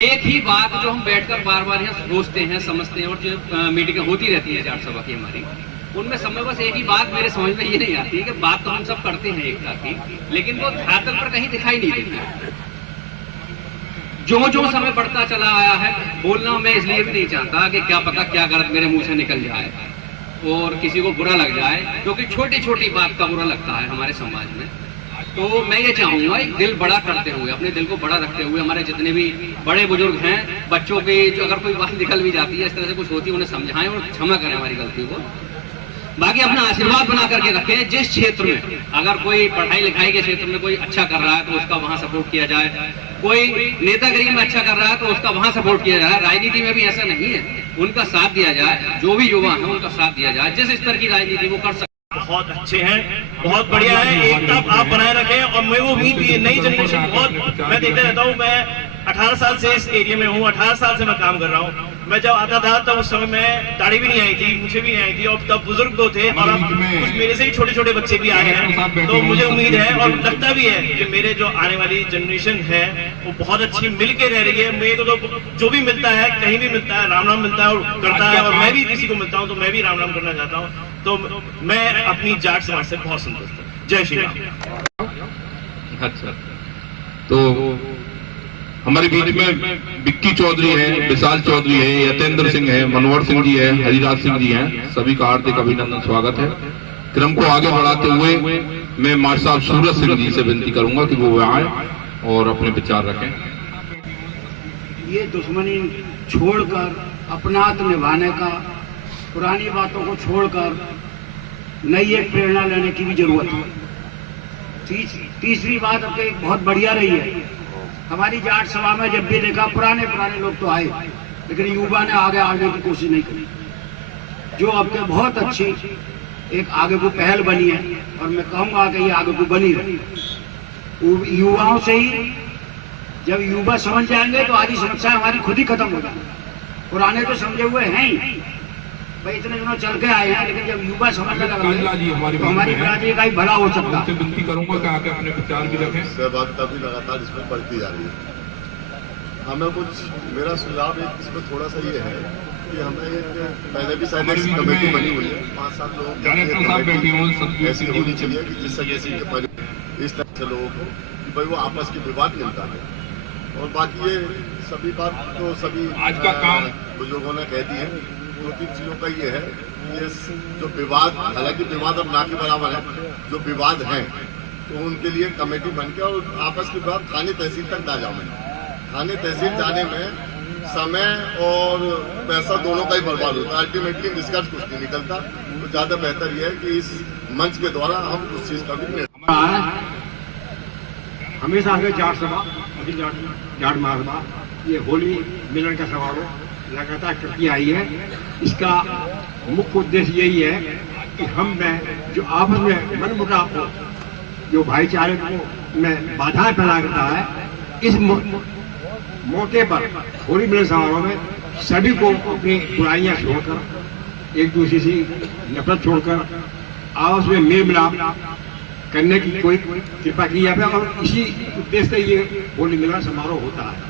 एक ही बात जो हम बैठकर बार बार यहाँ सोचते हैं, समझते हैं, और जो मीटिंगें होती रहती है जाट सभा की हमारी, उनमें समय बस एक ही बात मेरे समझ में ये नहीं आती है कि बात तो हम सब करते हैं एकता की, लेकिन वो धरातल पर कहीं दिखाई नहीं देती। जो जो समय बढ़ता चला आया है, बोलना मैं इसलिए भी नहीं चाहता कि क्या पता क्या गलत मेरे मुंह से निकल जाए और किसी को बुरा लग जाए, क्योंकि छोटी छोटी बात का बुरा लगता है हमारे समाज में। तो मैं ये चाहूंगा एक दिल बड़ा करते हुए, अपने दिल को बड़ा रखते हुए, हमारे जितने भी बड़े बुजुर्ग हैं, बच्चों के जो अगर कोई बात निकल भी जाती है, इस तरह से कुछ होती है, उन्हें समझाएं और क्षमा करें हमारी गलती को। बाकी अपना आशीर्वाद बना करके रखें। जिस क्षेत्र में अगर कोई पढ़ाई लिखाई के क्षेत्र में कोई अच्छा कर रहा है तो उसका वहां सपोर्ट किया जाए, कोई नेतागिरी में अच्छा कर रहा है तो उसका वहां सपोर्ट किया जाए। राजनीति में भी ऐसा नहीं है, उनका साथ दिया जाए, जो भी युवा है उनका साथ दिया जाए, जिस स्तर की राजनीति वो कर सकते। बहुत अच्छे हैं, बहुत बढ़िया है, एकता आप बनाए रखें। और मैं वो उम्मीद भी नई जनरेशन बहुत मैं देखता रहता हूँ। मैं 18 साल से इस एरिया में हूँ, 18 साल से मैं काम कर रहा हूँ। मैं जब आता था तब उस समय में दाढ़ी भी नहीं आई थी, मुझे भी नहीं आई थी, और तब बुजुर्ग तो थे, और अब कुछ मेरे से ही छोटे छोटे बच्चे भी आए हैं। तो मुझे उम्मीद है और लगता भी है कि मेरे जो आने वाली जनरेशन है वो बहुत अच्छी मिल के रह रही है। मेरे को तो जो भी मिलता है, कहीं भी मिलता है, राम राम मिलता है और करता है, और मैं भी किसी को मिलता हूँ तो मैं भी राम राम करना चाहता हूँ। तो मैं अपनी जाट समाज से बहुत संतुष्ट हूँ। जय श्री राम। अच्छा, तो हमारे बीच में विक्की चौधरी है, विशाल चौधरी है, यतेंद्र सिंह है, मनोहर सिंह जी है, हरिराज सिंह जी हैं। सभी का हार्दिक अभिनंदन, स्वागत है। क्रम को आगे बढ़ाते हुए मैं मास्टर साहब सूरज सिंह जी से विनती करूंगा कि वो आए और अपने विचार रखें। ये दुश्मनी छोड़कर अपनात निभाने का, पुरानी बातों को छोड़कर नई एक प्रेरणा लेने की भी जरूरत है। तीसरी बात अब एक बहुत बढ़िया रही है, हमारी जाट सभा में जब भी देखा पुराने लोग तो आए, लेकिन युवा ने आगे आने की कोशिश नहीं करी, जो अब के बहुत अच्छी एक आगे को पहल बनी है। और मैं कहूंगा कि ये आगे को बनी रहे। युवाओं से ही जब युवा समझ जाएंगे तो आधी समस्या हमारी खुद ही खत्म हो जाएगी। पुराने तो समझे हुए हैं ही भाई, इतने दिनों चल के आए हैं, लेकिन जब युवा समझने लगा तो हमारी बिरादरी का ही भला हो सकता है। विनती करूंगा कि आके अपने विचार भी रखें। सहभागिता भी लगातार इसमें बढ़ती जा रही है। हमें कुछ मेरा सुझाव एक इसमें थोड़ा सा ये है कि हमें पहले भी शायद ऐसी कमेटी बनी हुई है, 5-7 लोग ऐसी होनी चाहिए कि जिससे इस तरह से लोगों को कि भाई वो आपस के विवाद मिलता है। और बाकी ये सभी बात तो सभी आज का काम बुजुर्गों ने कह दी है। 2-3 चीजों का ये है कि ये जो विवाद, हालांकि विवाद अब ना के बराबर है, जो विवाद हैं तो उनके लिए कमेटी बन के और आपस के विवाद थाने तहसील तक ना जाए। थाने तहसील जाने में समय और पैसा दोनों का ही बर्बाद होता है, अल्टीमेटली निष्कर्ष कुछ नहीं निकलता। तो ज्यादा बेहतर यह है कि इस मंच के द्वारा हम उस चीज का भी हमेशा से जाट सभा, जाट महासभा, ये होली मिलन का समारोह लगातार करती आई है। इसका मुख्य उद्देश्य यही है कि हम में जो आपस में मनमुटाव को, जो भाईचारे को में बाधाएं पैदा करता है, इस मौके पर होली मिलन समारोह में सभी को अपनी बुराइयां छोड़कर, एक दूसरे से नफरत छोड़कर आपस में मेल मिलाप करने की कोई कृपा की जाए, और इसी उद्देश्य से ये होली मिलन समारोह होता है।